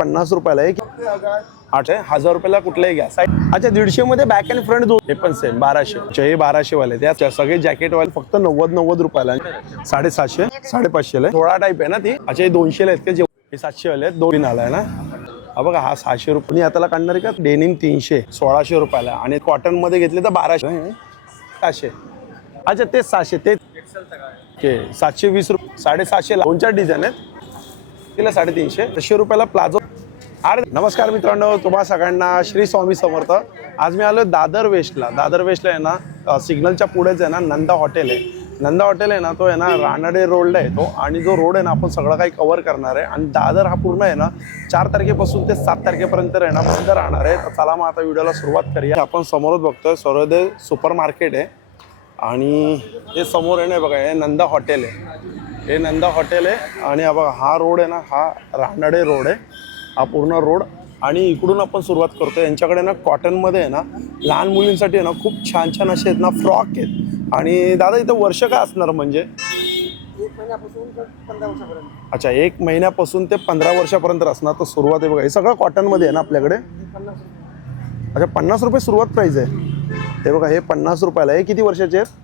50 रुपयाला आहे. 8 आहे. 1000 रुपयाला कुठलाही घ्या. अच्छा 150 मध्ये बॅक अँड फ्रंट दोन. हे पण सेम 1200. अच्छा हे 1200 वाले. त्या सगळे जॅकेट वाले फक्त 90 रुपयाला. 750 550 ला. थोडा टाईप आहे ना ती. अच्छा हे 200 ला आहेत का? हे 700 वाले आहेत. 2 आलाय ना. हा बघा हा 600 रुपये हाताला काढणार आहे का? डेनिम 300 1600 रुपयाला आणि कॉटन मध्ये घेतले तर 1200 600. अच्छा ते 600 ते 720 रुपये 750 ला 2-4 डिझाईन आहेत. तिला 350 300 रुपयाला प्लाझो. अरे नमस्कार मित्रांनो, तुम्हा सगळ्यांना श्री स्वामी समर्थ. आज मी आलो दादर वेस्टला. दादर वेस्टला आहे ना सिग्नलच्या पुढेच आहे ना नंदा हॉटेल आहे. नंदा हॉटेल आहे ना तो आहे ना रानडे रोडला येतो आणि जो रोड आहे ना आपण सगळं काही कव्हर करणार आहे. आणि दादर हा पूर्ण आहे ना 4 तारखेपासून ते 7 तारखेपर्यंत आहे ना बंद राहणार आहे. तर चला मग आता व्हिडिओला सुरुवात करूया. आपण समोरच बघतोय सर्वोदय सुपर मार्केट आहे आणि हे समोर आहे ना बघा हे नंदा हॉटेल आहे. हे नंदा हॉटेल आहे आणि हा बघा हा रोड आहे ना हा रानडे रोड आहे. हा पूर्ण रोड आणि इकडून आपण सुरुवात करतो. यांच्याकडे ना कॉटनमध्ये आहे ना लहान मुलींसाठी आहे ना खूप छान छान असे आहेत ना फ्रॉक आहेत. आणि दादा इथं वर्ष काय असणार म्हणजे? 1 महिन्यापासून 15 वर्षापर्यंत. अच्छा 1 महिन्यापासून ते 15 वर्षापर्यंत असणार. तर सुरुवात आहे बघा हे सगळं कॉटनमध्ये आहे ना आपल्याकडे. 50 अच्छा 50 रुपये सुरुवात प्राईस आहे. हे बघा हे 50 रुपयाला आहे. किती वर्षाचे आहेत?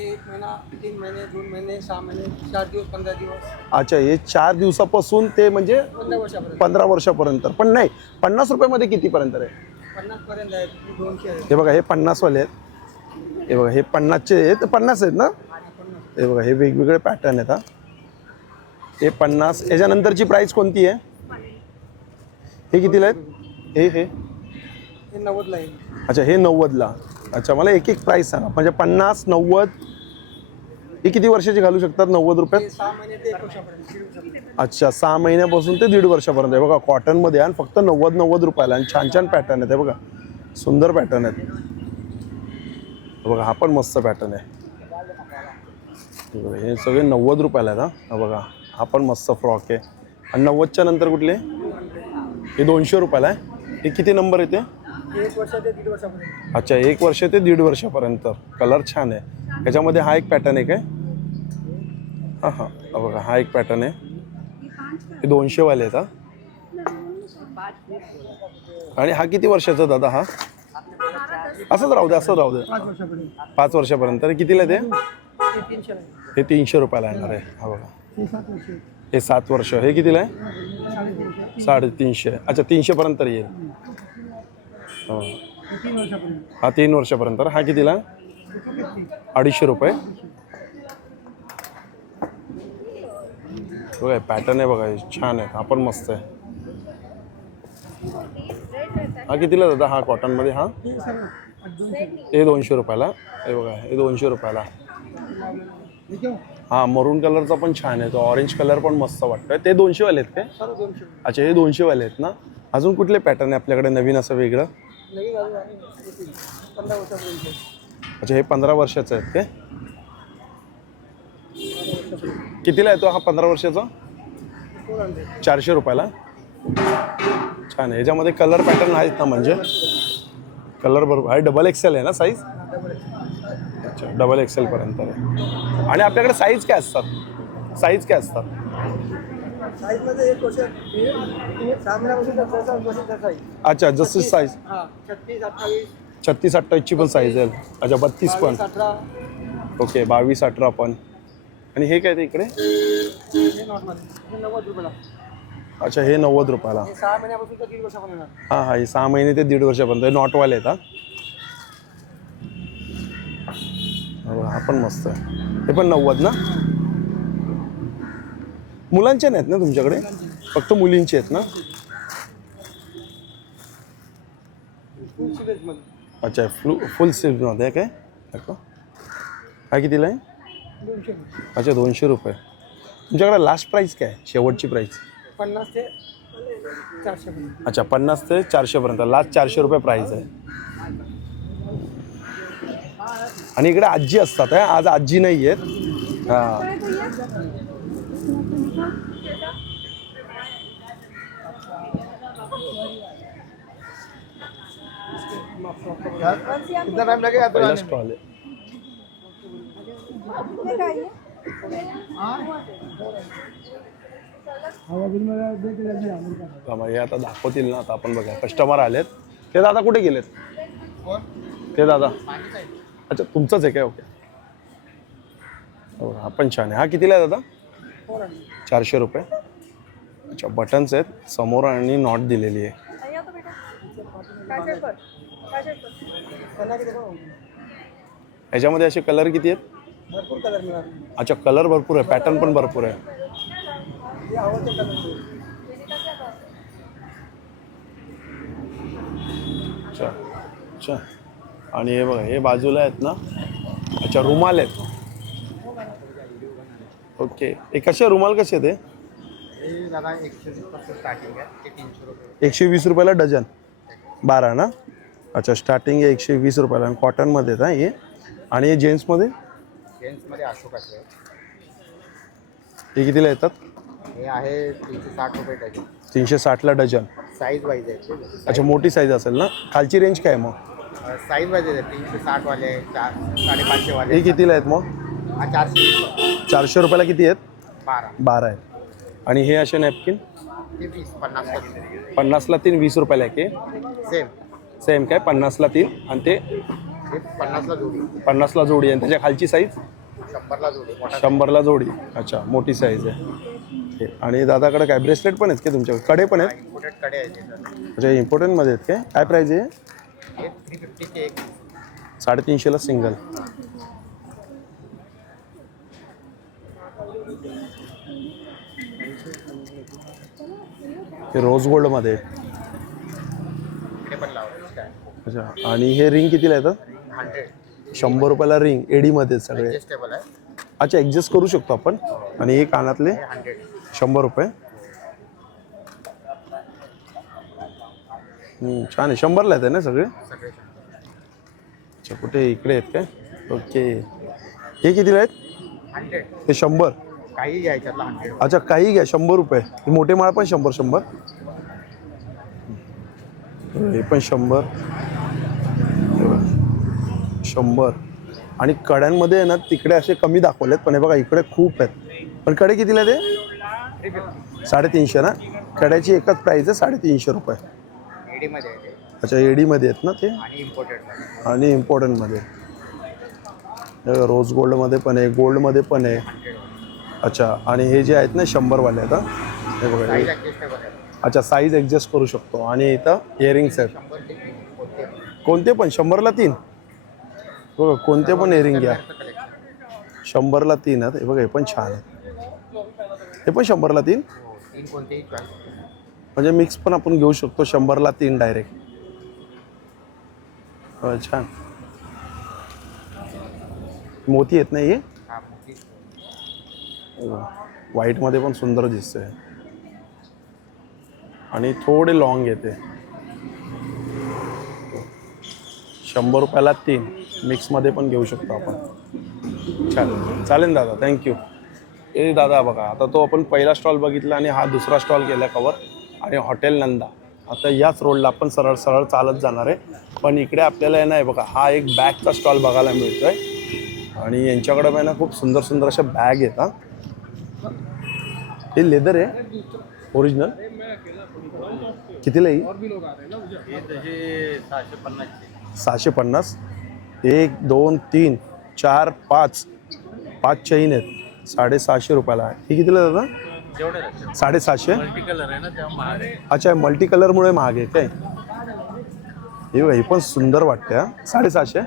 1 महिना 3 महिने 2 महिने 6 महिने 4 दिवस 15 दिवस. अच्छा हे 4 दिवसापासून ते म्हणजे 15 वर्षापर्यंत. 15 वर्षापर्यंत. पण नाही 50 रुपयामध्ये कितीपर्यंत आहे? 50 पर्यंत आहेत. 200 आहेत. हे बघा हे 50 वाले आहेत. हे बघा हे 50चे आहेत. 50 आहेत ना. हे बघा हे वेगवेगळे पॅटर्न आहेत. हा हे 50. याच्यानंतरची प्राइस कोणती आहे? हे कितीला आहेत? हे 90 ला आहे. अच्छा हे 90ला. अच्छा मला एक प्राइस सांगा म्हणजे 50 90 हे किती वर्षाची घालू शकतात 90 रुपयात? 6 महिने ते 1 वर्षापर्यंत. 1.5 वर्षापर्यंत. अच्छा 6 महिन्यापासून ते 1.5 वर्षापर्यंत आहे बघा कॉटनमध्ये आणि फक्त 90 रुपयाला. आणि छान छान पॅटर्न आहेत. हे बघा सुंदर पॅटर्न आहेत. बघा हा पण मस्त पॅटर्न आहे. हे सगळे 90 रुपयाला आहेत. हा बघा हा पण मस्त फ्रॉक आहे. आणि 90च्या नंतर कुठले? हे 200 रुपयाला आहे. हे किती नंबर येते? 1 वर्ष ते 1.5 वर्षापर्यंत. अच्छा 1 वर्ष ते 1.5 वर्षापर्यंत. कलर छान आहे. याच्यामध्ये हा एक पॅटर्न आहे काय? हां बघा हा एक पॅटर्न आहे. हे 200 वाले आहेत. आणि हा किती वर्षाचा दादा? हा असंच राहू दे 5 वर्षापर्यंत. 5 वर्षापर्यंत. कितीला ते? हे 300 आहे. हे 300 रुपयाला येणार आहे. हा बघा हे 7 वर्ष. हे 7 वर्ष. हे कितीला आहे? 350. 350. अच्छा 300 पर्यंत येईल. हो हे 3 वर्षापर्यंत. हा 3 वर्षापर्यंत. हा कितीला? 250 रुपये. बघा पॅटर्न आहे बघा छान आहे. हा पण मस्त आहे. हा कितीला दादा? हा कॉटनमध्ये. हा हे सर्व 200. हे 200 रुपयाला. हे बघा हे 200 रुपयाला. हे घेऊ. हा मरून कलरचा पण छान आहे. तो ऑरेंज कलर पण मस्त वाटतोय. ते 200 वाले आहेत काय? सर्व 200. अच्छा हे 200 वाले आहेत ना. अजून कुठले पॅटर्न आहे आपल्याकडे नवीन असं वेगळं? नवीन अजून आहे. 15 वर्षापर्यंत. अच्छा हे 15 वर्षाचं आहेत काय? कितीला येतो हा 15 वर्षाचा? 400 रुपयाला. छान आहे. याच्यामध्ये कलर पॅटर्न आहेत ना म्हणजे कलर बरोबर आहे. डबल एक्सेल आहे ना साईज? अच्छा डबल एक्सेल पर्यंत आहे. आणि आपल्याकडे साईज काय असतात? साईज काय असतात? साईजमध्ये 1 वर्ष 6 महिन्यापासून 10 वर्षाचा आहे. अच्छा जसं साईज. हां 36 28. 36 28ची पण साईज आहे. अच्छा 32 पण. 18. ओके 22 18 पण. आणि हे काय ते इकडे? हे नॉर्मल. हे 90 रुपयाला. अच्छा हे 90 रुपयाला. हे 6 महिन्यापासून तर 1.5 वर्षापर्यंत. हां हे 6 महिने ते 1.5 वर्षापर्यंत. हे नॉटवाले आहेत. हा पण मस्त आहे. हे पण 90 ना. मुलांचे नाहीत ना तुमच्याकडे? फक्त मुलींचे आहेत ना. फुल सिरीजमध्ये. अच्छा फुल स्लीव्हमध्ये आहे काय? काय कितीला आहे? 200. अच्छा 200 रुपये. तुमच्याकडे लास्ट प्राईस काय? शेवटची प्राईस? 50 ते 400 पर्यंत. अच्छा 50 ते 400 पर्यंत. लास्ट 400 रुपये प्राईस आहे. आणि इकडे आजी असतात. आज आजी नाही आहेत. हां कितना टाइम लगेगा? पहिला स्टॉल आहे. हे आता दाखवतील ना, आता आपण बघा कस्टमर आलेत. ते दादा कुठे गेलेत? ते दादा अच्छा तुमचंच आहे काय? ओके हो, हा पण छान आहे. हा कितीला आहे दादा? 400 रुपये. अच्छा बटन्स आहेत समोर आणि नॉट दिलेली आहे. ह्याच्यामध्ये असे कलर किती आहेत? भरपूर कलर मिळाले. अच्छा कलर भरपूर आहे, पॅटर्न पण भरपूर आहे. हे आवडते कलर. अच्छा अच्छा आणि हे बघा हे बाजूला आहेत ना. अच्छा रुमाल आहेत. ओके हे कसे रुमाल कसे ते? दादा 120 पासून स्टार्टिंग आहे, ते 300 रुपये. 120 रुपयाला डझन 12 ना. अच्छा स्टार्टिंग आहे 120 रुपयाला आणि कॉटनमध्ये आहेत हे. आणि हे जेंट्समध्ये? जेंट्समध्ये अशोकाचे आहे. हे कितीला येतात? हे आहे 360 रुपये डझन. 360ला डझन. साईज वाईज आहे. अच्छा मोठी साईज असेल ना. खालची रेंज काय मग? साईज वाईज आहे. 360 वाले आहे, 550 वाले. हे कितीला आहेत मग? हा 420. 400 रुपयाला किती आहेत? 12 आहेत. आणि हे असे नॅपकिन? ते 50 50ला 3, 20 रुपयाला आहे की सेम. सेम काय 50ला 3 आणि ते 50ला जोडी. 50ला जोडी आहे. त्याच्या खालची साईज 100ला जोडी. 100ला जोडी. अच्छा मोठी साईज आहे. आणि दादाकडे काय ब्रेसलेट पण आहेत की तुमच्याकडे? कडे पण आहेत? इम्पोर्टेड कडे आहे. अच्छा इम्पॉर्टंटमध्ये आहेत काय प्राईज आहे? हे 350 चे एक. 350ला सिंगल. हे रोज गोल्डमध्ये. इकडे पण लावलं. अच्छा आणि हे रिंग कितीला येतात? 100. 100 रुपयाला रिंग एडीमध्ये सगळे. ॲडजस्टेबल आहे. अच्छा ॲडजस्ट करू शकतो आपण. आणि हे कानातले 100. 100 रुपये. छान आहे. 100ला आहेत ना सगळे? सगळे अच्छा कुठे इकडे आहेत काय? ओके हे कितीला आहेत? 100. हे 100. काही घ्यायच्यातला 100. अच्छा काही घ्या 100 रुपये. हे मोठे माळ पण 100. हे पण 100. 100 आणि कड्यांमध्ये आहे ना तिकडे असे कमी दाखवलेत पण हे बघा इकडे खूप आहेत. पण कडे कितीला ते? 350 ना. कड्याची एकच प्राईस आहे 350 रुपये. एडीमध्ये आहे ते. अच्छा एडीमध्ये आहेत ना ते आणि इम्पोर्टेड. आणि इम्पॉर्टंटमध्ये. रोज गोल्डमध्ये पण आहे, गोल्डमध्ये पण आहे. अच्छा आणि हे जे आहेत ना 100 वाले आहेत. हे बघा साईज ॲडजस्टेबल आहे. अच्छा साईज ॲडजस्ट करू शकतो. आणि इथं इयरिंग्स आहेत. 100 ते 3 होते. कोणते पण 100ला 3. बघा कोणते पण इयरिंग घ्या 100ला 3 आहेत. हे बघा हे पण छान आहे. हे पण 100ला 3. 3 कोणतेही चॉईस. म्हणजे मिक्स पण आपण घेऊ शकतो 100ला 3 डायरेक्ट. छान मोती आहेत ना हे. हा मोठी. व्हाईटमध्ये पण सुंदर दिसते आणि थोडे लॉंग येते. 100 रुपयाला 3 मिक्समध्ये पण घेऊ शकतो आपण. चालेल चालेल दादा थँक्यू. ए दादा बघा आता तो आपण पहिला स्टॉल बघितला आणि हा दुसरा स्टॉल केला कवर. आणि हॉटेल नंदा. आता याच रोडला आपण सरळ सरळ चालत जाणार आहे. पण इकडे आपल्याला आहे ना बघा हा एक बॅगचा स्टॉल बघायला मिळतो आहे. आणि यांच्याकडे पण ना खूप सुंदर सुंदर अशा बॅग आहेत. हे लेदर आहे ओरिजिनल. कितीला येईल? 750. 1 2 3 4 5 5 चैन आहेत. 750 रुपयाला आहे. हे कितीला दादा? 750. अच्छा मल्टी कलरमुळे महाग आहे काय? हे पण सुंदर वाटते. 750.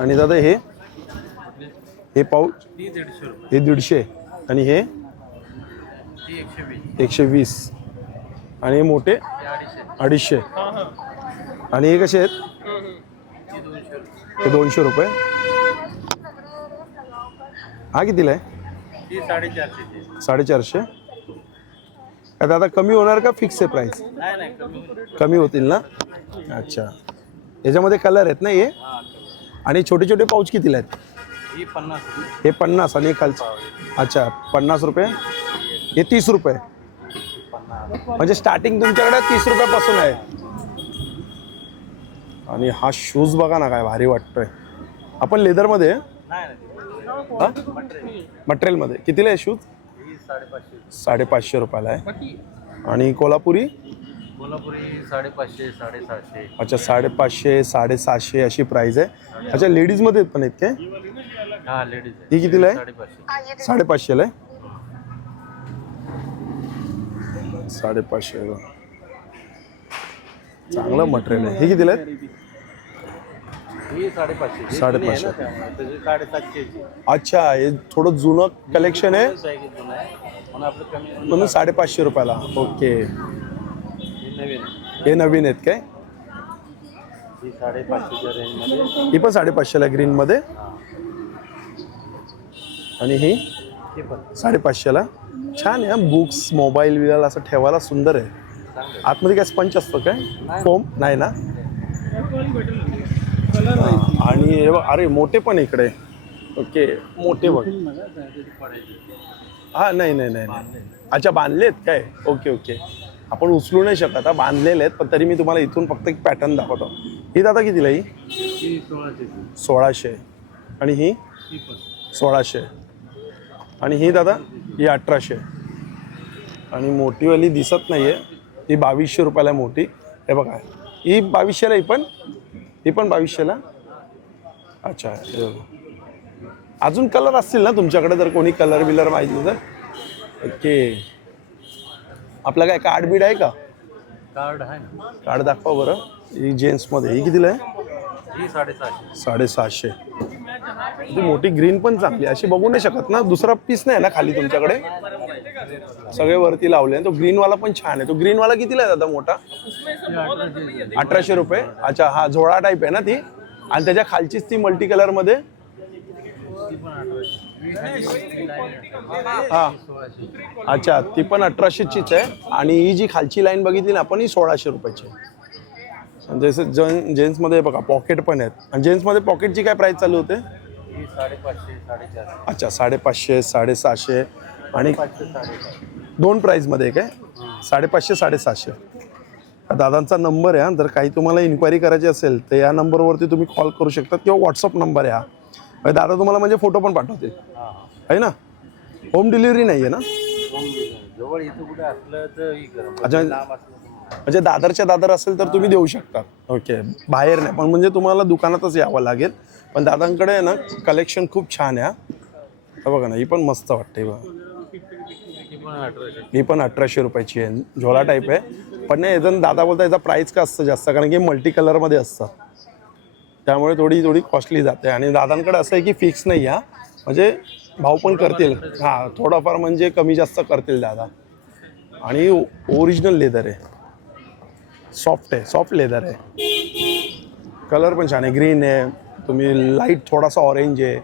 आणि दादा हे पाऊच हे 150 आणि हे 120 आणि हे मोठे 250. आणि हे कसे आहेत? हे 200 रुपये. हा कितीला आहे? 450. का दादा कमी होणार का फिक्स आहे प्राईस? कमी होतील ना. अच्छा याच्यामध्ये कलर आहेत ना हे. आणि छोटे छोटे पाऊच कितीला आहेत? हे 50 आणि खालचं. अच्छा 50 रुपये. हे 30 रुपये. म्हणजे स्टार्टिंग तुमच्याकडे 30 रुपयापासून आहे. आणि हा शूज बघा ना काय भारी वाटतोय. आपण लेदरमध्ये हा मटेरियलमध्ये कितीला आहे शूज? 550 रुपयाला आहे. आणि कोल्हापुरी? कोल्हापुरी 550 750. अच्छा 550 750 अशी प्राइस आहे. अच्छा लेडीजमध्ये पण आहेत काय? हा लेडीज ही कितीला आहे? 550. 550ला आहे. 550 चांगलं मटेरियल आहे. ही कितीला आहे? ही 550. 550. त्याची 750. अच्छा हे थोडं जुनं कलेक्शन आहे म्हणून आपलं कमी म्हणून 550 रुपयाला. ओके ही नवीन आहे. हे नवीन आहेत काय? ही 550च्या रेंजमध्ये. ही पण 550ला ग्रीनमध्ये. आणि ही ही पण 550ला. छान आहे. बुक्स मोबाईल विल असं ठेवायला सुंदर आहे. चांगलं आतमध्ये काय स्पंच असतं काय? फोम नाही ना? आणि हे बघ अरे मोठे पण इकडे. ओके मोठे बघ. हा नाही नाही नाही नाही. अच्छा बांधलेत काय? Okay okay. आपण उचलू नाही शकत हा बांधलेले आहेत. पण तरी मी तुम्हाला इथून फक्त एक पॅटर्न दाखवतो. ही दादा कितीला? ही ही 1600. 1600. आणि ही ही पण 1600. आणि ही दादा ही 1800. आणि मोठीवाली दिसत नाही आहे. ही 2200 रुपयाला आहे मोठी. हे बघा ही 2200ला. ही पण 2200ला. अच्छा हे बघा. अजून कलर असतील ना तुमच्याकडे जर कोणी कलर बिलर माहिती तर? ओके आपलं काय कार्ड बीड आहे का? कार्ड आहे ना. कार्ड दाखवा बरं. ही जेंट्समध्ये ही कितीला आहे? ही 750. 750. ती मोठी ग्रीन पण चांगली अशी बघू नाही शकत ना. दुसरा पीस नाही ना खाली तुमच्याकडे? सगळे वरती लावले. तो ग्रीनवाला पण छान आहे. तो ग्रीनवाला कितीला आहे दादा मोठा? 1800 रुपये. अच्छा हा झोळा टाईप आहे ना ती. आणि त्याच्या खालचीच ती मल्टी कलरमध्ये. हा अच्छा ती पण 1800चीच आहे. आणि ही जी खालची लाईन बघितली ना आपण ही 1600 रुपयाची आहे. जसं जेंट्समध्ये बघा पॉकेट पण आहेत. आणि जेंट्समध्ये पॉकेटची काय प्राइस चालू होते? ही 550 450. अच्छा 550 750. आणि 550 दोन प्राईजमध्ये काय? 550 750. दादांचा नंबर आहे. जर काही तुम्हाला इन्क्वायरी करायची असेल तर या नंबरवरती तुम्ही कॉल करू शकता किंवा व्हॉट्सअप नंबर आहे हा. दादा तुम्हाला म्हणजे फोटो पण पाठवतील आहे ना? होम डिलिव्हरी नाही आहे ना? जवळ इथं कुठे असलं तर ही करा. अच्छा लांब असलं तर म्हणजे दादरच्या दादर असेल तर तुम्ही देऊ शकता. ओके बाहेर नाही पण म्हणजे तुम्हाला दुकानातच यावं लागेल. पण दादांकडे आहे ना कलेक्शन खूप छान आहे. हा बघा ना ही पण मस्त वाटते बघा. ही पण 1800. ही पण 1800 रुपयाची आहे. झोला टाईप आहे. पण नाही जण दादा बोलता याचा प्राईस का असतं जास्त कारण की मल्टी कलरमध्ये असतं त्यामुळे थोडी कॉस्टली जाते. आणि दादांकडे असं आहे की फिक्स नाही हा म्हणजे भाव पण करतील. हां थोडाफार म्हणजे कमी जास्त करतील दादा. आणि ओरिजिनल लेदर आहे. सॉफ्ट आहे. सॉफ्ट लेदर आहे. कलर पण छान आहे. ग्रीन आहे. तुम्ही लाईट थोडासा ऑरेंज आहे.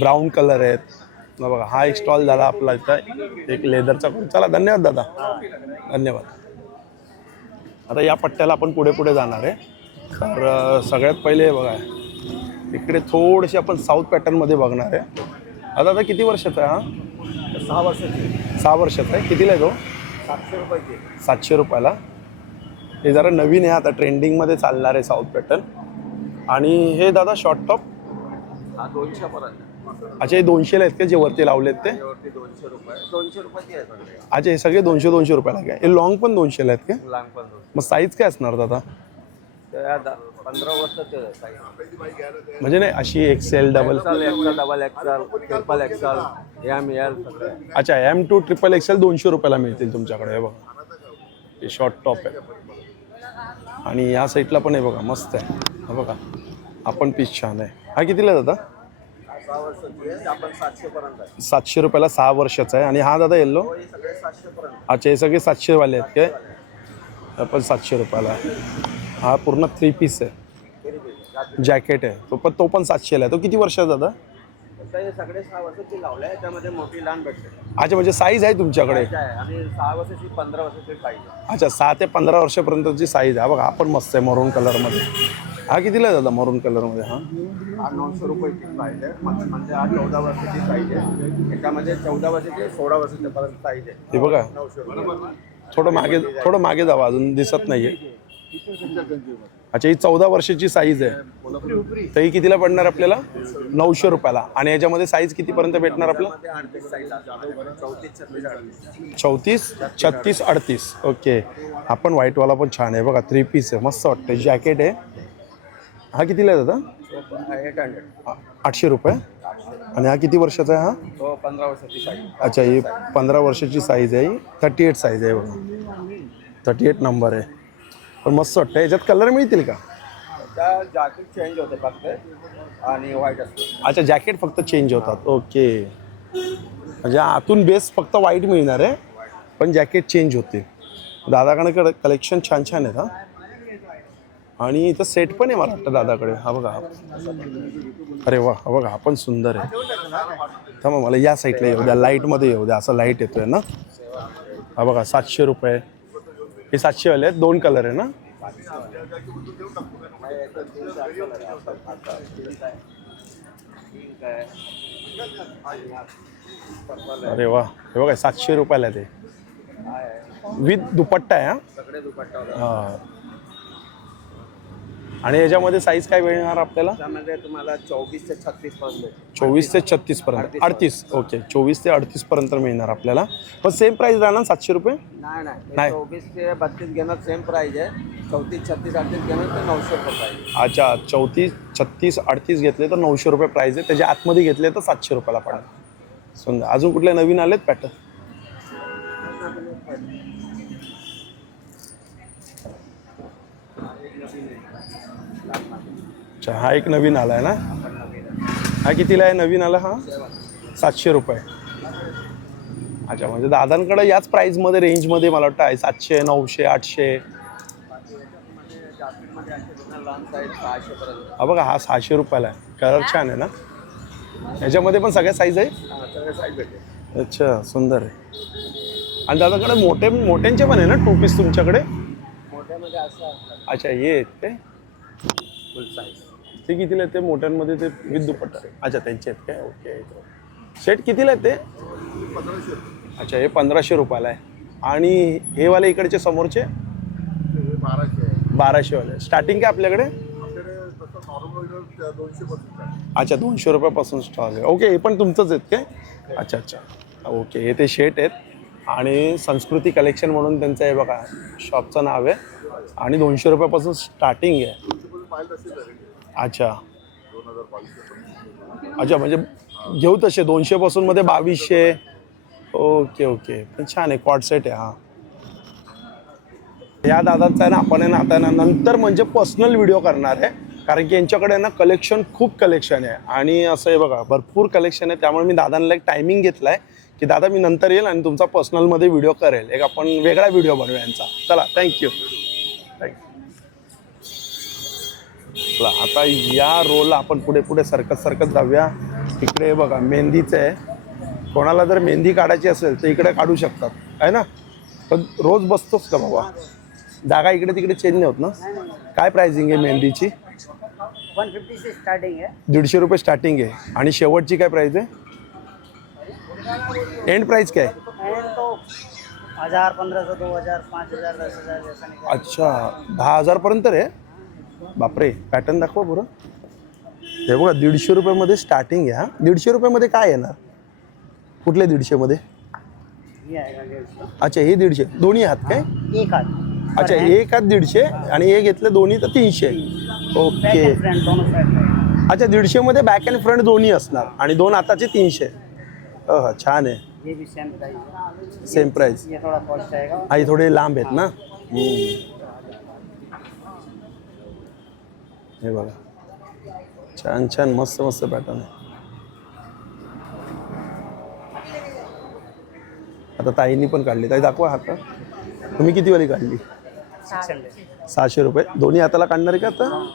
ब्राऊन कलर आहेत. बघा हा एक स्टॉल झाला आपला इथं एक लेदरचा. चला धन्यवाद दादा. धन्यवाद. आता या पट्ट्याला आपण पुढे पुढे जाणार आहे. तर सगळ्यात पहिले बघा इकडे थोडेसे आपण साऊथ पॅटर्नमध्ये बघणार आहे. आता किती वर्षाचा आहे हा? 6 वर्षाची. 6 वर्षाचा आहे. कितीला आहे तो? 700 रुपयाची. 700 रुपयाला. हे जरा नवीन आहे आता ट्रेंडिंगमध्ये चालणार आहे साऊथ पॅटर्न. आणि हे दादा शॉर्ट टॉप हा 200 पर्यंत. अच्छा हे 200ला आहेत का जे वरती लावलेत ते? 200 रुपये. 200 रुपयाची आहे सगळे. अच्छा हे सगळे 200 रुपयाला काय? हे लॉंग पण 200ला आहेत का? लांब पण 200. मग साईज काय असणार दादा? त्या 15 वर्षाचे साईज. म्हणजे नाही अशी XL double? XL double XL triple XL M L सगळे. अच्छा M to XXL 200 रुपयाला मिळतील तुमच्याकडे. हे बघा हे शॉर्ट टॉप आहे. आणि या साईडला पण आहे बघा मस्त आहे. हा बघा हा पण पीस छान आहे. हा कितीला आहे दादा? 6 वर्षाची आहे. आपण 700 पर्यंत आहे. 700 रुपयाला 6 वर्षाचा आहे. आणि हा दादा येल्लो? हे सगळे 700 पर्यंत. अच्छा हे सगळे 700 वाले आहेत काय? हा पण 700 रुपयाला आहे. हा पूर्ण 3 पीस आहे. जॅकेट आहे तो पण 700ला आहे. तो किती वर्षाचा दादा? हे सगळे 6 वर्षाची लावले आहे. त्यामध्ये मोठी लहान भेटते. अच्छा म्हणजे साईज आहे तुमच्याकडे? आणि 6 वर्षाची 15 वर्षाची साईज आहे. अच्छा 6 ते 15 वर्षापर्यंतची साईज आहे. बघा हा पण मस्त आहे मरून कलरमध्ये. हा कितीला आहे दादा मरून कलरमध्ये? हा 900 रुपयाची साईज आहे. म्हणजे हा 14 वर्षाची साईज आहे. याच्यामध्ये 14 वर्षाची 16 वर्षाच्या पर्यंत साईज आहे. हे बघा 900 रुपये. थोडं मागे जावं अजून दिसत नाहीये. अच्छा, ही 14 वर्षाची साईज आहे. तर ही कितीला पडणार आपल्याला? 900 रुपयाला. आणि याच्यामध्ये साईज कितीपर्यंत भेटणार आपल्याला? 34, 36, 38. ओके. हा पण व्हाईटवाला पण छान आहे बघा, 3 पीस आहे, मस्त वाटतं. जॅकेट आहे. हा कितीला आहे दादा? 800 रुपये. आणि हा किती वर्षाचा आहे हा? 15 वर्षाची साईज. अच्छा, ही 15 वर्षाची साईज आहे. ही 38 साईज आहे बघा, 38 नंबर आहे. पण मस्त वाटतं. याच्यात कलर मिळतील का? त्या जॅकेट चेंज होते फक्त आणि व्हाईट असते. अच्छा, जॅकेट फक्त चेंज होतात. ओके. म्हणजे आतून बेस फक्त व्हाईट मिळणार आहे, पण जॅकेट चेंज होते. दादाकडे कलेक्शन छान छान आहेत. हा, आणि इथं सेट पण आहे मला वाटतं दादाकडे. हा बघा, अरे वा, हा बघा, हा पण सुंदर आहे. थांबा, मला या साईडला येऊ द्या, लाईटमध्ये येऊ द्या. असं लाईट येतोय ना. हा बघा, 700 रुपये. हे 700 वाले आहेत. 2 कलर आहे ना? अरे वा, हे बघा 700 रुपयाला ते विथ दुपट्टा आहे. हा, आणि याच्यामध्ये साईज काय मिळणार आपल्याला? त्यामध्ये तुम्हाला 24 ते 36 पर्यंत. 24 ते 36 पर्यंत. 38. ओके, 24 ते 38 पर्यंत मिळणार आपल्याला. पण सेम प्राइस राहणार 700 रुपये? नाही, 24 ते 32 घेणार सेम प्राइस आहे. 34, 36, 38 घेणार तर 900 रुपये प्राइस. अच्छा, 34, 36, 38 घेतले तर 900 रुपये प्राइस आहे. त्याच्या आतमध्ये घेतले तर 700 रुपयाला पडणार. सुंदर. अजून कुठले नवीन आलेत पॅटर्न? अच्छा, हा एक नवीन आला आहे ना? हा कितीला आहे नवीन आला? हा 700 रुपये. अच्छा, म्हणजे दादांकडे याच प्राईजमध्ये रेंजमध्ये मला वाटतं आहे. 700, 900, 800. हा बघा, हा 600 रुपयाला आहे. कलर छान आहे ना? याच्यामध्ये पण सगळ्या साईज आहे? अच्छा, सुंदर आहे. आणि दादाकडे मोठ्यांचे पण आहे ना 2 पीस तुमच्याकडे? अच्छा, हे आहेत ते फुल साईज. ते कितीला आहेत ते मोठ्यांमध्ये? ते विथ दुपट्टा. अच्छा, त्यांचे आहेत काय? ओके. सेट कितीला आहेत ते? 1500. अच्छा, हे 1500 रुपयाला आहे. आणि हे वाले इकडचे समोरचे? 1200 वाले. स्टार्टिंग काय आपल्याकडे? अच्छा, 200 रुपयापासून स्टॉल आहे. ओके, हे पण तुमचंच आहेत काय? अच्छा अच्छा, ओके. हे ते शेट आहेत. आणि संस्कृती कलेक्शन म्हणून त्यांचं आहे बघा, शॉपचं नाव आहे. आणि 200 रुपयापासून स्टार्टिंग आहे. अच्छा अच्छा, म्हणजे घेऊ तसे 200 पासून मध्ये 2200. ओके ओके, पण छान आहे. कॉर्ड सेट आहे हा. या दादाचा आहे ना, आपण आहे ना आता ना नंतर म्हणजे पर्सनल व्हिडिओ करणार आहे. कारण की यांच्याकडे ना कलेक्शन, खूप कलेक्शन आहे. आणि असं आहे बघा, भरपूर कलेक्शन आहे. त्यामुळे मी दादांना एक टायमिंग घेतला आहे की दादा मी नंतर येईल आणि तुमचा पर्सनलमध्ये व्हिडिओ करेल. एक आपण वेगळा व्हिडिओ बनवूया यांचा. चला, थँक्यू. चला, आता या रोलला आपण पुढे पुढे सरकत जाऊया. इकडे बघा, मेहंदीचं आहे. कोणाला जर मेहंदी काढायची असेल तर इकडे काढू शकतात, आहे ना? पण रोज बसतोच का बाबा? जागा इकडे तिकडे चेंज नाही होत ना? काय प्राइसिंग आहे मेहंदीची? 150 से स्टार्टिंग है. 150 रुपये स्टार्टिंग आहे. आणि शेवटची काय प्राइस आहे? एंड प्राइस काय? एंड तो 1000, 1500, 2000, 5000, 10000 जैसा निकल. अच्छा, 10,000 पर्यंत आहे. बापरे, पॅटर्न दाखवा बरं. हे बघा, 150 रुपयामध्ये स्टार्टिंग आहे. हा, 150 रुपयामध्ये काय येणार? कुठले 150 मध्ये? ये आएगा 150. अच्छा, हे 150 दोन्ही हात काय? एक हाथ. अच्छा, एक हात 150 आणि हे घेतले दोन्ही तर 300. Back okay. एंड फ्रंट दोनों साइड. अच्छा, 150 मध्ये बॅक अँड फ्रंट दोन्ही असणार आणि 2 हाताचे 300. छान आहे. ये भी सेम प्राइस है. Same price. ये थोड़ा कॉस्ट आएगा. हा, हे थोडे लांब आहेत ना. हे बघा, छान छान मस्त मस्त पॅटर्न आहे. आता ताईंनी पण काढली. ताई दाखवा हात. तुम्ही किती वाली काढली? 600. 600 रुपये. दोन्ही हाताला काढणार आहे का आता?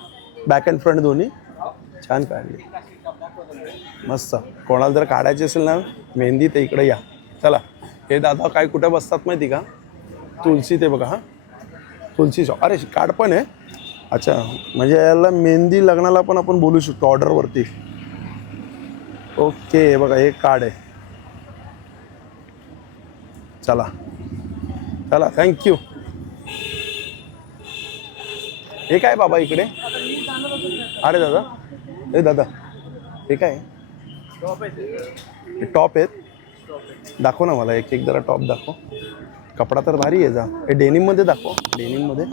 बॅक अँड फ्रंट दोन्ही छान काढली, मस्त. कोणाला जर काढायची असेल ना मेहंदी तर इकडे या. चला, हे दादा काय कुठे बसतात माहिती का? तुलसी, ते बघा. हां, तुलसी शॉप. अरे, कार्ड पण आहे. अच्छा, म्हणजे याला मेहंदी लग्नाला पण आपण बोलू शकतो ऑर्डरवरती. ओके, हे बघा, हे कार्ड आहे. चला चला, थँक्यू. हे काय बाबा इकडे? अरे दादा, ए दादा, हे काय? हे टॉप आहेत. दाखव ना मला एक एक जरा टॉप दाखव. कपडा तर भारी आहे जा. हे डेनिममध्ये दाखव, डेनिममध्ये.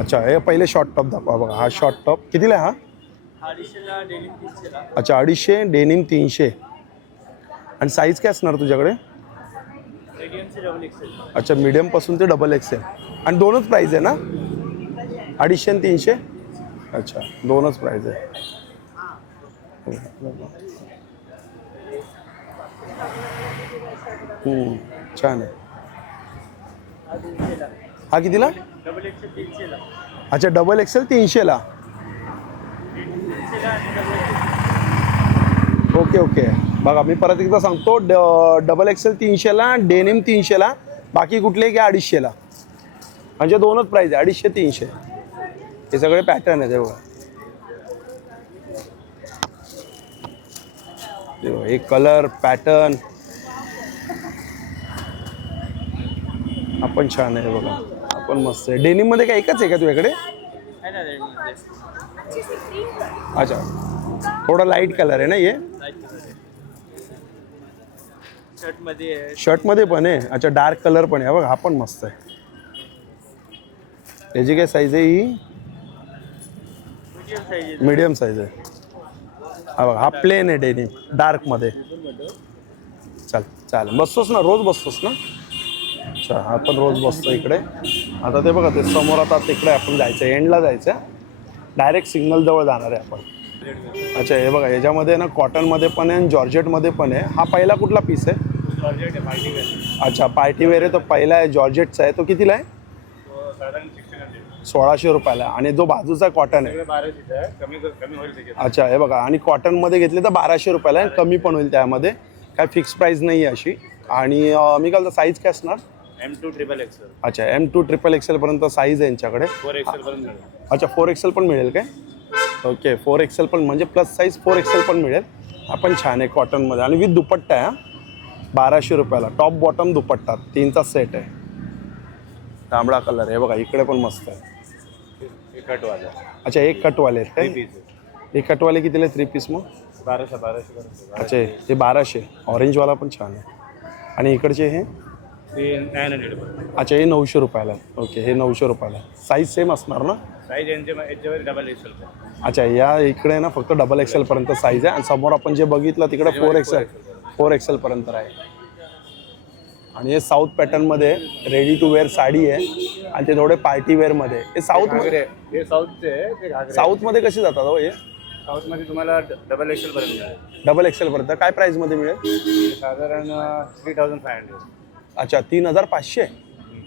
अच्छा, हे पहिले शॉर्ट टॉप दाखवा बघा. हा शॉर्ट टॉप कितीला आहे हा? 250ला डेनिम 300ला. अच्छा, 250, डेनिम 300. आणि साईज काय असणार तुझ्याकडे? मीडियम से डबल एक्सेल. अच्छा, मीडियमपासून ते डबल एक्सेल. आणि दोनच प्राईज आहे ना? 250 आणि 300? अच्छा, दोनच प्राईज आहे. छान आहे. हा कितीला? डबल एक्सेल 300ला. अच्छा, डबल एक्सेल 300ला. Okay okay. बघा मी परत एकदा सांगतो, डबल एक्सेल 300ला, डेनिम 300ला, बाकी कुठले घ्या 250ला. म्हणजे दोनच प्राईज आहे, 250 300. हे सगळे पॅटर्न आहेत. बघा एक कलर पॅटर्न आपण छान आहे बघा. आपण मस्त आहे. डेनिम मध्ये काय एकच आहे का तुझ्याकडे? आहे ना डेनिम. अच्छा, थोडा लाईट कलर आहे ना हे? शर्ट मध्ये आहे. शर्ट मध्ये पण आहे. अच्छा, डार्क कलर पण आहे बघा. हा पण मस्त आहे. याची काय साईज आहे ही? मीडियम साईज आहे. मीडियम साईज आहे. हा बघा, हा प्लेन आहे डेनिम डार्क मध्ये. चाल चालेल. बसतोस ना रोज? बसतोस ना? अच्छा, हा पण रोज बसतो इकडे. आता ते बघा, ते समोर आता तिकडे आपण जायचं, एंडला जायचं. डायरेक्ट सिग्नल जवळ जाणार आहे आपण. अच्छा, हे बघा, याच्यामध्ये ना कॉटनमध्ये पण आहे आणि जॉर्जेटमध्ये पण आहे. हा पहिला कुठला पीस आहे? जॉर्जेट आहे, पार्टी वेअर. अच्छा, पार्टी वेअर आहे. तो पहिला आहे जॉर्जेटचा आहे. तो कितीला आहे? तो साधारण 1600. 1600 रुपयाला. आणि जो बाजूचा कॉटन आहे? 1200 आहे. कमी होईल त्याच्यात. अच्छा, हे बघा, आणि कॉटनमध्ये घेतले तर 1200 रुपयाला आहे. कमी पण होईल त्यामध्ये. काय फिक्स प्राईस नाही आहे अशी. आणि मी काय साईज काय असणार? M2 triple XL. अच्छा, M2 ट्रिपल एक्सेल पर्यंत साईज आहे यांच्याकडे. 4 एक्सेल पर्यंत मिळेल. अच्छा, 4 एक्सेल पण मिळेल काय? ओके, 4 एक्सेल पण म्हणजे प्लस साईज 4 एक्सेल पण मिळेल. आपण छान आहे कॉटनमध्ये आणि विथ दुपट्टा आहे. 1200 रुपयाला टॉप बॉटम दुपट्टा 3चा सेट आहे. तांबडा कलर आहे बघा. इकडे पण मस्त आहे. कटवाला. अच्छा, एक कटवाले आहेत काय? एक कटवाले कितीला 3 पीस मग? 1200. अच्छा, ते 1200. ऑरेंजवाला पण छान आहे. आणि इकडचे हे? ते 900. अच्छा, हे 900 रुपयाला. ओके, हे 900 रुपयाला. साईज सेम असणार ना? साईज यांच्यावर डबल एक्सेल. अच्छा, या इकडे ना फक्त डबल एक्सेल पर्यंत साईज आहे. आणि समोर आपण जे बघितलं तिकडे 4 एक्सेल पर्यंत आहे. आणि हे साऊथ पॅटर्नमध्ये रेडी टू वेअर साडी आहे. आणि ते थोडे पार्टी वेअरमध्ये. हे साऊथमध्ये? हे साऊथचे आहे. ते घागरे. साऊथमध्ये कसे जातात हो हे? साऊथमध्ये तुम्हाला डबल एक्सेल पर्यंत मिळेल. डबल एक्सेल पर्यंत. काय प्राईसमध्ये मिळेल? साधारण 3500. अच्छा, 3500.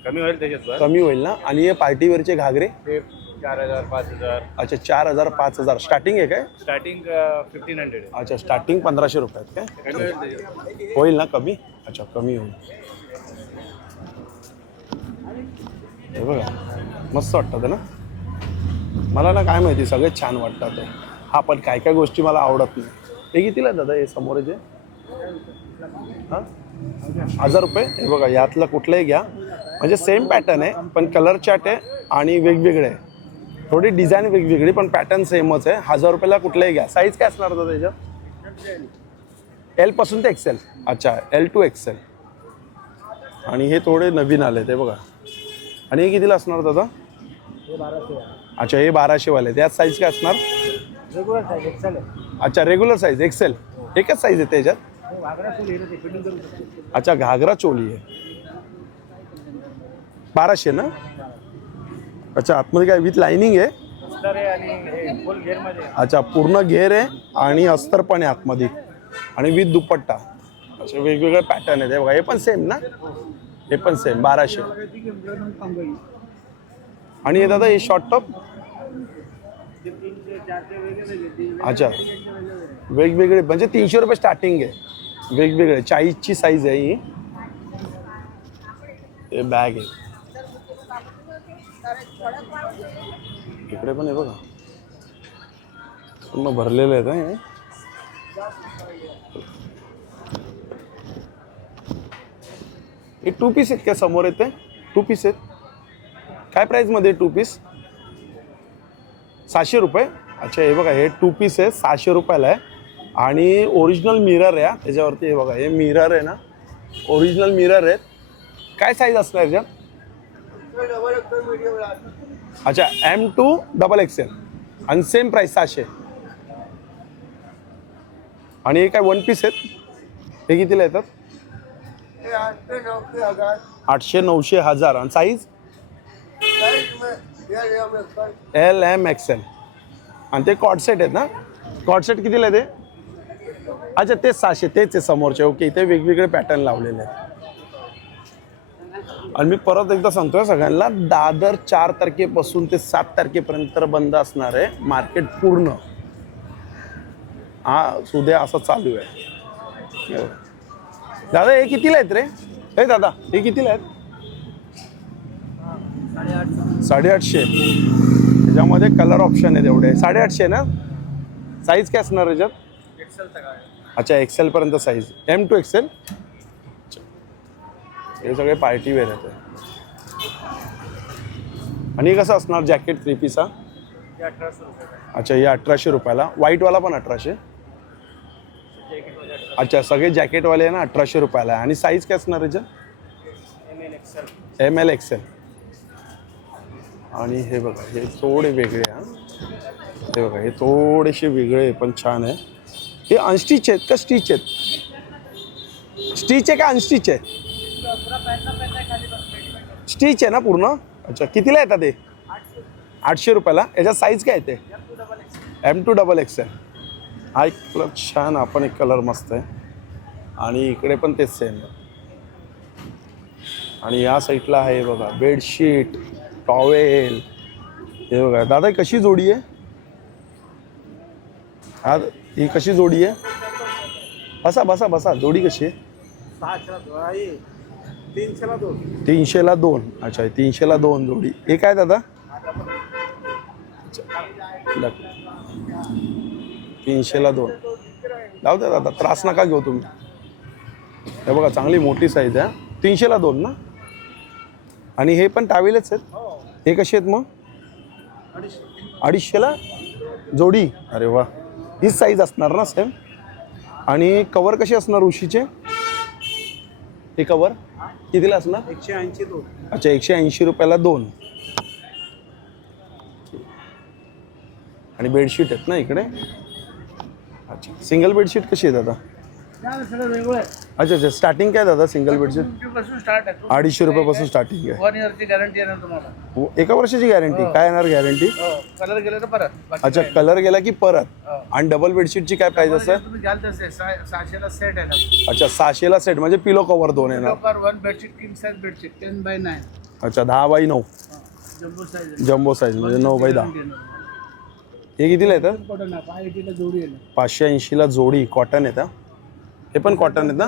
कमी होईल त्याच्यात. कमी होईल ना. आणि हे पार्टी वेअरचे घागरे? ते 4000 5000. अच्छा, 4000 5000 स्टार्टिंग आहे काय? स्टार्टिंग 1500 आहे. अच्छा, स्टार्टिंग 1500 रुपयात काय? कमी होईल त्याच्यात. होईल ना कमी? अच्छा, कमी होईल. हे बघा, मस्त वाटतं ना. मला ना काय माहिती, सगळेच छान वाटतात ते. हा, पण काय काय गोष्टी मला आवडत नाही. हे कितीला आहे दादा हे समोर जे? हां, 1000 रुपये. हे बघा, यातलं कुठलंही घ्या. म्हणजे सेम पॅटर्न आहे पण कलर चार्ट आहे आणि वेगवेगळे आहे. थोडी डिझाईन वेगवेगळी पण पॅटर्न सेमच आहे. 1000 रुपयाला कुठलंही घ्या. साईज काय असणार दादा त्याच्यात? L पासून ते XL. अच्छा, L to XL. आणि हे थोडे नवीन आले ते बघा. आणि हे कितीला असणार दादा? अच्छा, हे 1200 वाले. त्यात साईज काय असणार? रेग्युलर साईज एक्सेल आहे. अच्छा, रेग्युलर साईज XL. एकच साईज आहे त्याच्यात? अच्छा, घागरा चोली आहे. 1200 ना? अच्छा, आतमध्ये काय विथ लाइनिंग आहे? अस्तर आहे आणि हे फुल घेर मध्ये. अच्छा, पूर्ण घेर आहे आणि अस्तर पण आहे आतमध्ये आणि विथ दुपट्टा. अच्छा, वेगवेगळे पॅटर्न आहेत. हे बघा, हे पण सेम ना? हे पण सेम 1200. आणि हे दादा हे शॉर्ट टॉप? अच्छा, वेगवेगळे म्हणजे 300 रुपये स्टार्टिंग आहे. वेगवेगळे 40ची साईज आहे ही. हे बॅग आहे. इकडे पण आहे बघा, पूर्ण भरलेले आहेत हे. हे 2 पीस आहेत का समोर येते? 2 पीस आहेत. काय प्राईस मध्ये 2 पीस? 700 रुपये. अच्छा हे बघा हे 2 पीस आहे 600 रुपयाला आहे आणि ओरिजिनल मिरर आहे त्याच्यावरती. हे बघा हे मिरर आहे ना, ओरिजिनल मिरर आहेत. काय साईज असणार याच्यात? अच्छा M2 XXL आणि सेम प्राईस 600. आणि हे काय 1 पीस आहेत? हे कितीला येतात? 800, 900, 1000. आणि साईज LM XL. आणि ते कॉट सेट आहेत ना? कॉट सेट कितीला आहे ते? अच्छा तेच 600, तेच आहे समोरचे. ओके इथे वेगवेगळे पॅटर्न लावलेले आहेत. आणि मी परत एकदा सांगतोय सगळ्यांना, दादर 4 तारखेपासून ते 7 तारखेपर्यंत बंद असणार आहे मार्केट पूर्ण. हा सुद्या असं चालू आहे. दादा हे कितीला आहेत रे? हे दादा हे कितीला आहेत? 850. त्याच्यामध्ये कलर ऑप्शन आहे तेवढे. 850 ना? साईज काय असणार याच्यात? अच्छा XL पर्यंत साईज. M2 XL. हे सगळे पार्टी वेअर आहेत. आणि कसं असणार जॅकेट 3 पीस हा? अच्छा हे 1800 रुपयाला. व्हाईटवाला पण 1800. अच्छा सगळे जॅकेटवाले आहे ना 1800 रुपयाला. आणि साईज काय असणार याच्यात? ML XL. आणि हे बघा हे थोडे वेगळे हा. हे बघा हे थोडेसे वेगळे पण छान आहे. हे अनस्टिच आहेत का स्टिच आहेत? स्टिच आहे का अनस्टिच आहे? स्टिच आहे ना पूर्ण? अच्छा कितीला येतात ते? 800 रुपयाला. याच्यात साईज काय येते? M2 XXL. हा एक कलर छान, आपण एक कलर मस्त आहे. आणि इकडे पण तेच सेम आहे. आणि या साईडला आहे बघा बेडशीट, टॉवेल. हे बघा दादा कशी जोडी आहे? हा ही कशी जोडी आहे? बसा बसा बसा. जोडी कशी आहे? 300ला 2. अच्छा 300ला 2 जोडी. हे काय दादा? 300ला 2. जाऊ द्या दादा त्रास नका घेऊ तुम्ही. हे बघा चांगली मोठी साईज आहे. 300ला 2 ना? आणि हे पण टावेलच आहेत. हे कसे आहेत मग? 250ला जोडी. अरे वा हीच साईज असणार ना सेम? आणि कवर कसे असणार उशीचे? हे कवर कितीला असणार? 180 2. अच्छा 180 रुपयाला 2. आणि बेडशीट आहेत ना इकडे. अच्छा सिंगल बेडशीट कशी आहे दादा? सगळं वेगळं आहे. अच्छा अच्छा स्टार्टिंग काय दादा सिंगल बेडशीट? 250 स्टार्ट आहे. 250 रुपयापासून स्टार्टिंग आहे. 1 इयरची गॅरंटी येणार तुम्हाला. 1 वर्षाची गॅरंटी. काय येणार गॅरंटी? कलर गेला तर परत. अच्छा कलर गेला की परत. आणि डबल बेडशीटची काय प्राइस असेल? तुम्ही घ्याल तसे 600ला सेट आहे ना. अच्छा 600ला सेट म्हणजे पिलो कव्हर 2 येणार. पर 1 bedsheet king size bedsheet 10x9. अच्छा 10x9 jumbo size. Jumbo size म्हणजे 9x10. हे कितीला येतं? कॉटन आहे. 580 ला जोडी आहे. 580ला जोडी. कॉटन येतं. हे पण कॉटन आहेत ना?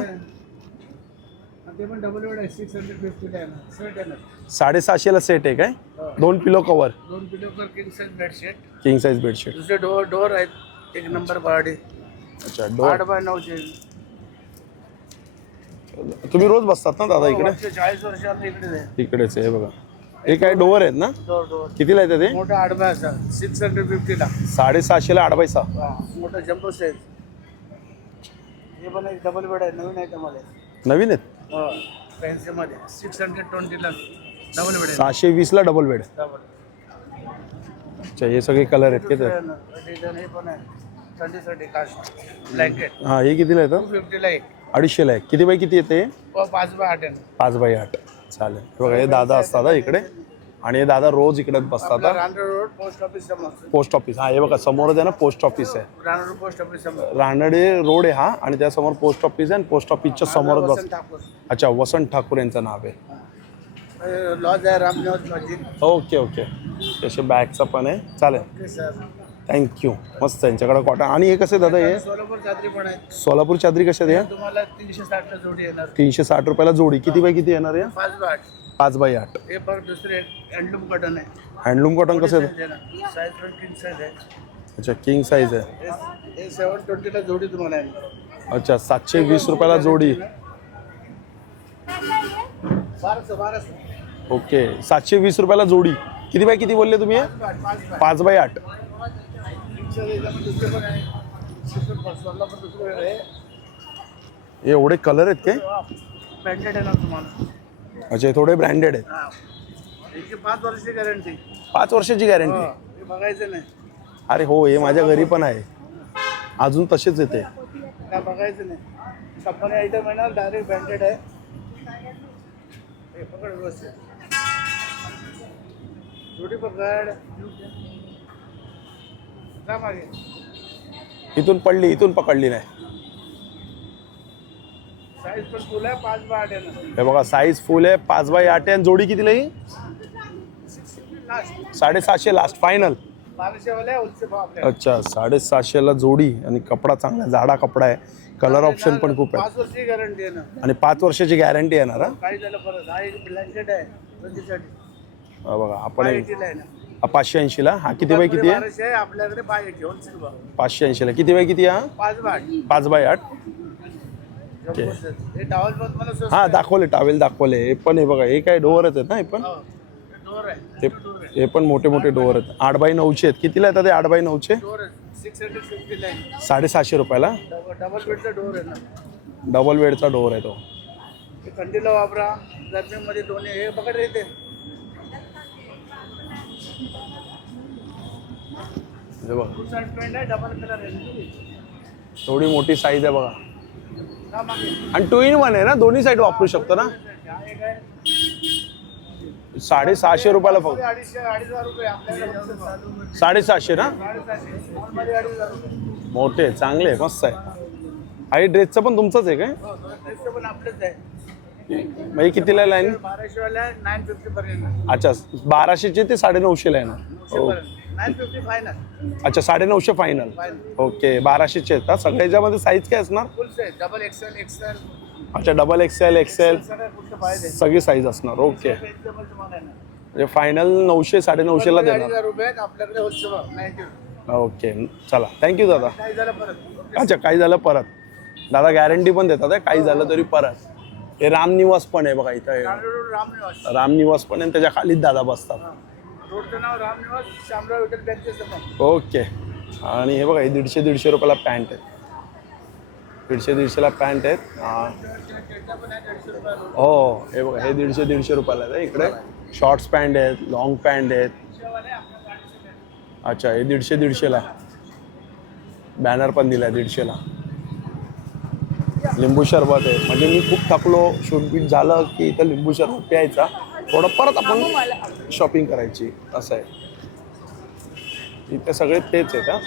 ते पण डबल बेड आहे. 650 ला आहे ना. सेट आहे ना. 750ला सेट आहे काय? 2 पिलो कव्हर. 2 पिलो पर king size bedsheet. King size bedsheet. दुसरे डोर आहेत. 1 नंबर बॉडी. अच्छा डोर. 8x9 चे. तुम्ही रोज बसतात ना दादा इकडे? 40 वर्षाला इकडेच आहे. इकडेच आहे बघा. हे काय डोअर आहेत ना? डोर कितीला येतं ते? मोठा 8x 650 ला. 750ला 8x6. मोठा जम्बो साइज. हे पण एक डबल बेड आहे. नवीन आहे तुम्हाला. नवीन आहेत? फॅन्सी मध्ये 620 ला डबल बेड आहे. 720ला डबल बेड. डबल. अच्छा हे सगळे कलर आहेत का? डिझाईन हे पण आहे. थंडीसाठी कास्ट ब्लँकेट. हां हे कितीला येतं? 250 ला एक. 250ला आहे. किती बाय किती येते? 5x8 आहे. 5x8. चालेल. बघा हे दादा असतात इकडे. आणि हे दादा रोज इकडे बसतात. रांडर रोड पोस्ट ऑफिस समोर. Post office. हा हे बघा समोरच आहे ना पोस्ट ऑफिस आहे. रांडर रोड पोस्ट ऑफिस समोर. रानडे रोड आहे हा. आणि त्यासमोर पोस्ट ऑफिस आहे. आणि पोस्ट ऑफिसच्या समोरच बस. वसंत ठाकूर. अच्छा वसंत ठाकूर यांचं नाव आहे. लॉज आहे रामनिवास मस्जिद. Okay okay. तसे बॅगचं पण आहे. चालेल ओके सर. थँक्यू. मस्त आहे यांच्याकडे कॉटन. आणि हे कसे दादा हे? सोलापूर चादरी पण आहे. सोलापूर चादरी कशा द्या? तुम्हाला 360 ला जोडी येणार. 360 रुपयाला जोडी. किती बाय किती येणार आहे? 5x8. 5x8. हे पर दुसरे हँडलूम कॉटन आहे. हँडलूम कॉटन कसं आहे? साइज पण किंग साइज आहे. अच्छा किंग साईज आहे. हे 720 ला जोडी तुम्हाला आहे. अच्छा 720 रुपयाला जोडी. 1200. ओके 720 रुपयाला जोडी. किती बाय किती बोलले तुम्ही? 5x8. एवढे कलर आहेत काय? ब्रँडेड आहे ना तुम्हाला. अच्छा, हे थोडे ब्रँडेड आहेत. हा. याची 5 वर्षाची गॅरंटी. 5 वर्षाची गॅरंटी. हे बघायचं नाही. अरे हो, हे माझ्या घरी पण आहे, अजून तसेच येते. काय बघायचं नाही. कंपनी आयटम आहे ना, डायरेक्ट ब्रँडेड आहे. हे पकड व्यवस्थित. जोडी पकड. जा मागे. इथून पडली, इथून पकडली नाही. साईज पण फुल आहे, 5 बाय 8 आहे ना. हे बघा, साईज फुल आहे, 5 बाय 8 आहे. आणि जोडी कितीला ही? Last 750 last final. 1200 वाले होलसेल भाव आपल्याला. अच्छा, 750 जोडी. आणि कपडा चांगला जाडा कपडा आहे, कलर ऑप्शन पण खूप आहे. 5 वर्षाची गॅरंटी आहे ना. आणि 5 वर्षाची गॅरंटी येणार. हा काही झालं परत. हा एक ब्लँकेट आहे रंजीसाठी. हा बघा, आपण 580 ला आहे ना. 580 ला. हा किती बाय किती आहे? 1200 आहे आपल्याकडे. 580 होलसेल भाव. 580 ला. किती बाय किती आहे? 5 बाय 8. 5 बाय 8. हे टॉवेल पण मला स्वस्त हा आहे. दाखवले, टावेल दाखवले. हे पण हे बघा, हे काय डोअरच आहेत ना? हे पण हो. डोर आहे. हे पण मोठे मोठे डोअर आहेत. 8 बाय 9चे आहेत. कितीला येतात ते 8 बाय 9चे? डोर आहे. 650 ला आहे. 750 रुपयाला. डबल बेडचा डोर आहे ना. डबल बेडचा डोअर आहे तो. हे थंडीला वापरा, गरमीमध्ये दोन्ही. हे बघा येते. हे बघा, टू साइड पॅन्ट आहे, डबल कलर आहे. थोडी मोठी साईज आहे बघा. का मागे? आणि 2 in 1 आहे ना, दोन्ही साईड वापरू शकतो ना. हा एक आहे. 750 रुपयाला फक्त. 250 रुपये आपल्याकडे फक्त. 750 ना. 750. मॉलमध्ये 250 रुपये. मोठे चांगले आहे, मस्त आहे. आणि ड्रेसचं पण तुमचंच आहे काय? हो, ड्रेसचं पण आपलंच आहे. मग हे कितीला लाईन? 1200 वाला 950 पर्यंत. अच्छा, 1200चे ते 950 ला आहे ना. 950 फायनल. अच्छा, 950 फायनल. ओके, 1200चे आहेत का? सगळ्याच्यामध्ये साईज काय असणार? Full size double XL XL अच्छा, डबल एक्सेल एक्सेल सगळं कुठलं पाहिजे. सगळी साईज असणार. ओके, Vegetable तुम्हाला आहे ना. म्हणजे फायनल 900 950 ला देणार. 2,500 रुपये आहेत आपल्याकडे होलसेल भाव 90. ओके, चला, थँक्यू दादा. काय झालं परत? अच्छा, काही झालं परत. दादा गॅरंटी पण देतात आहे, काही झालं तरी परत. हे रामनिवास पण आहे बघा इथं. रोड रामनिवास. रामनिवास पण आहे आणि त्याच्या खालीच दादा बसतात. रोडचं नाव रामनिवास, शामराव विठ्ठल बँकेचं समोर. ओके. आणि हे बघा, हे 150 रुपयाला पॅन्ट आहेत. 150 ला पॅन्ट आहेत. हो, हे बघा, हे 150 रुपयाला आहे. इकडे शॉर्ट्स पॅन्ट आहेत, लॉंग पॅन्ट आहेत. अच्छा, हे 150 ला. बॅनर पण दिला आहे 150 ला. लिंबू सरबत आहे. म्हणजे मी खूप थकलो, शूट झालं की इथं लिंबू सरबत प्यायचा, थोडं परत आपण शॉपिंग करायची, असं आहे. इथे सगळे तेच आहे का?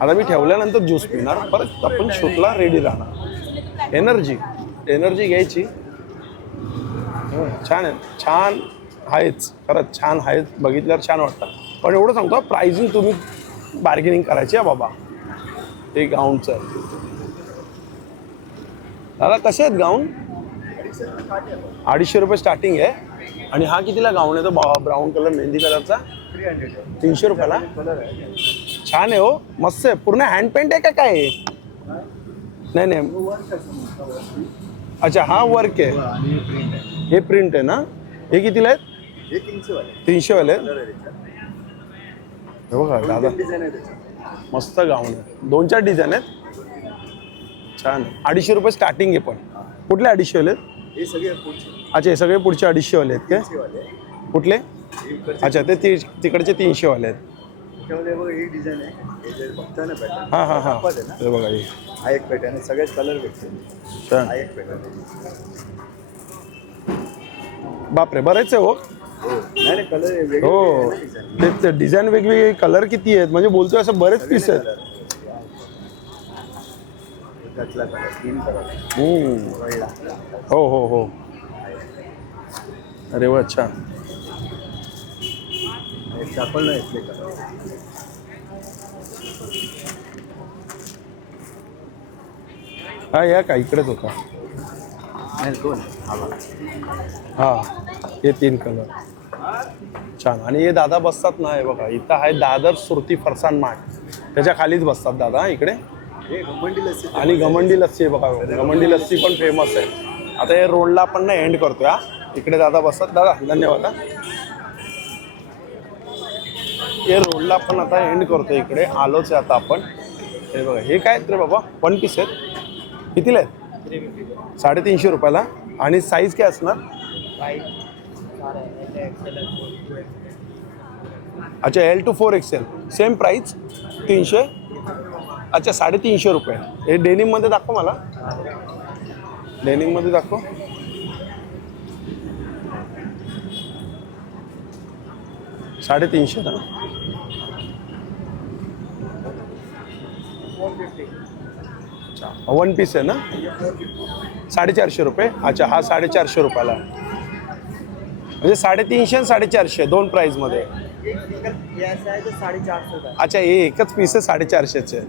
आता मी ठेवल्यानंतर ज्यूस पिणार, परत आपण शूटला रेडी राहणार. एनर्जी घ्यायची. छान आहे, छान आहेच, खरंच छान आहेत. बघितल्यावर छान वाटतं. पण एवढं सांगतो, प्राइसिंग तुम्ही बार्गेनिंग करायची आहे बाबा. हे गाऊनचं आहे. दादा कसे आहेत गाऊन? 250 रुपये स्टार्टिंग आहे. आणि हा कितीला गाऊन आहे तो? ब्राऊन कलर, मेहंदी कलरचा. 300 रुपयाला. छान आहे हो, मस्त आहे. पूर्ण हँड पेंट आहे का काय आहे? नाही नाही. अच्छा, हा वर्क आहे. हे प्रिंट आहे ना. हे कितीला आहेत? 300 वाले. हे बघा दादा, मस्त गाऊन आहे. 2-4 डिझाईन आहेत. छान. 250 रुपये स्टार्टिंग आहे. पण कुठले 250 वाले? अच्छा, हे सगळे पुढचे 250 वाले आहेत काय? कुठले? अच्छा, ते तिकडचे 300 वाले आहेत. हां हां हां, हे बघा, हा एक पॅटर्न आहे. सगळेच कलर भेटतील. छान. हा एक पॅटर्न बापरे, बरेच आहे हो. नाही कलर हो, ते डिझाईन वेगवेगळे, कलर किती आहेत म्हणजे बोलतोय असं, बरेच पीस आहेत. तीन कलर. हो हो हो. अरे वा, छान. दाखवलं इथले कलर. हा, या का इकडेच होता. हा, हे 3 कलर छान. आणि हे दादा बसतात ना, हे बघा इथं आहे दादर सुरती फरसान माठ, त्याच्या खालीच बसतात दादा इकडे. आणि घमंडी लस्सी आहे बघा, घमंडी लस्सी पण फेमस आहे. आता हे रोडला आपण ना एंड करतोय. हा, इकडे दादा बसतात. दादा धन्यवाद. हे रोडला आपण आता एंड करतो, इकडे आलोच आहे आता आपण. हे बघा, हे काय आहेत रे बाबा, 1 पीस आहेत. कितीला आहेत? 350 रुपयाला. आणि साईज काय असणार? अच्छा, L to 4XL same price 300. अच्छा, 350 रुपये. हे डेनिममध्ये दाखव मला, डेनिममध्ये दाखव. $350 ना. अच्छा, 1 पीस आहे ना. 450 रुपये. अच्छा, हा 450 रुपयाला. म्हणजे 350 आणि 450 दोन प्राइस मध्ये. अच्छा, हे एकच पीस आहे 450चे.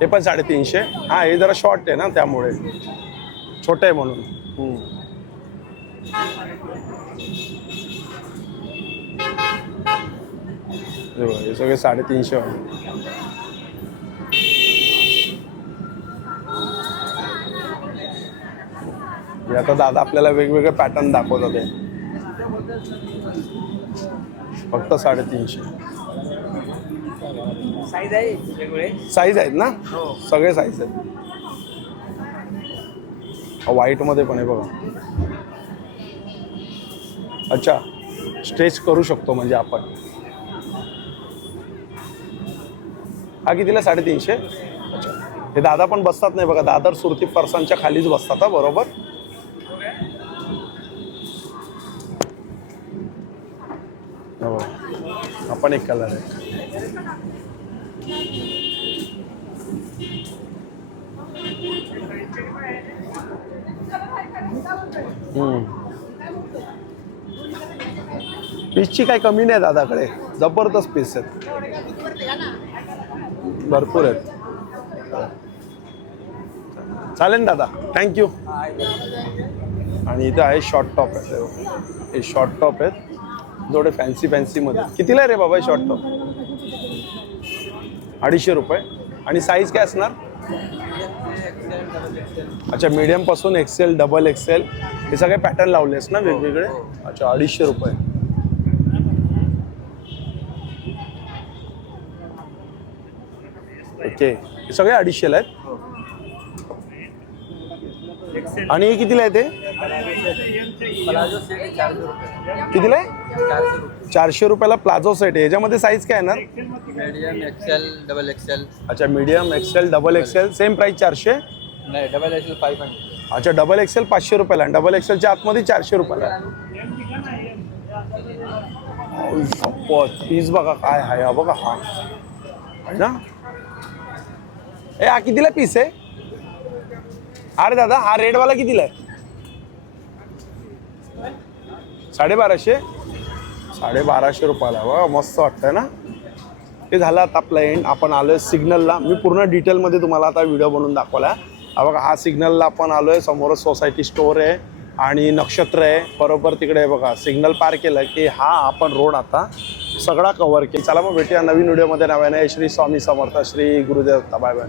हे पण 350. हा, हे जरा शॉर्ट आहे ना, त्यामुळे छोटे आहे म्हणून. हे सगळे 350 हे आता दादा आपल्याला वेगवेगळे पॅटर्न दाखवतात. ते फक्त 350. साईज आहेत ना, सगळे साईज आहेत. व्हाईट मध्ये पण आहे बघा. अच्छा, स्ट्रेच करू शकतो म्हणजे आपण. हा कितीला? 350. अच्छा, हे दादा पण बसतात नाही बघा, दादर सुरती फरसांच्या खालीच बसतात. हा, बरोबर. हो, हा पण एक कलर आहे. पीसची काही कमी नाही दादाकडे, जबरदस्त पीस आहेत, भरपूर आहेत. चालेल दादा, थँक्यू. आणि इथे आहे शॉर्ट टॉप आहे. हे शॉर्ट टॉप आहेत थोडे फॅन्सी मध्ये. कितीला रे बाबा शॉर्ट टॉप? 250 रुपये. आणि साईज काय असणार? अच्छा, मीडियम पासून XL, XXL हे सगळे पॅटर्न लावलेस ना वेगवेगळे. अच्छा, 250 रुपये. ओके, हे सगळे 250 आहेत. आणि हे कितीला आहे? ते कितीला आहे? 400 रुपयाला प्लाझो सेट आहे. याच्यामध्ये साईज काय येणार? Medium, XL, double XL. अच्छा, medium, XL, XXL same price 400. नाही, डबल एक्सेल 500. अच्छा, डबल XL 500 रुपयाला आणि डबल XLच्या आतमध्ये 400 रुपयाला. पीस बघा काय आहे. हा बघा, हा आहे ना. हा कितीला पीस आहे? अरे दादा, हा रेडवाला कितीला आहे? 1250. 1250 रुपयाला. वा, मस्त वाटतंय ना. ते झालं आता आपला एंड. आपण आलोय सिग्नलला. मी पूर्ण डिटेलमध्ये तुम्हाला आता व्हिडिओ बनवून दाखवला. हा बघा, हा सिग्नलला आपण आलोय. समोरच सोसायटी स्टोअर आहे आणि नक्षत्र आहे बरोबर तिकडे. बघा, सिग्नल पार केलं की हा आपण रोड आता सगळा कव्हर केला. चला मग भेटूया नवीन व्हिडिओमध्ये. नव्याने. श्री स्वामी समर्थ, श्री गुरुदेव. Bye bye.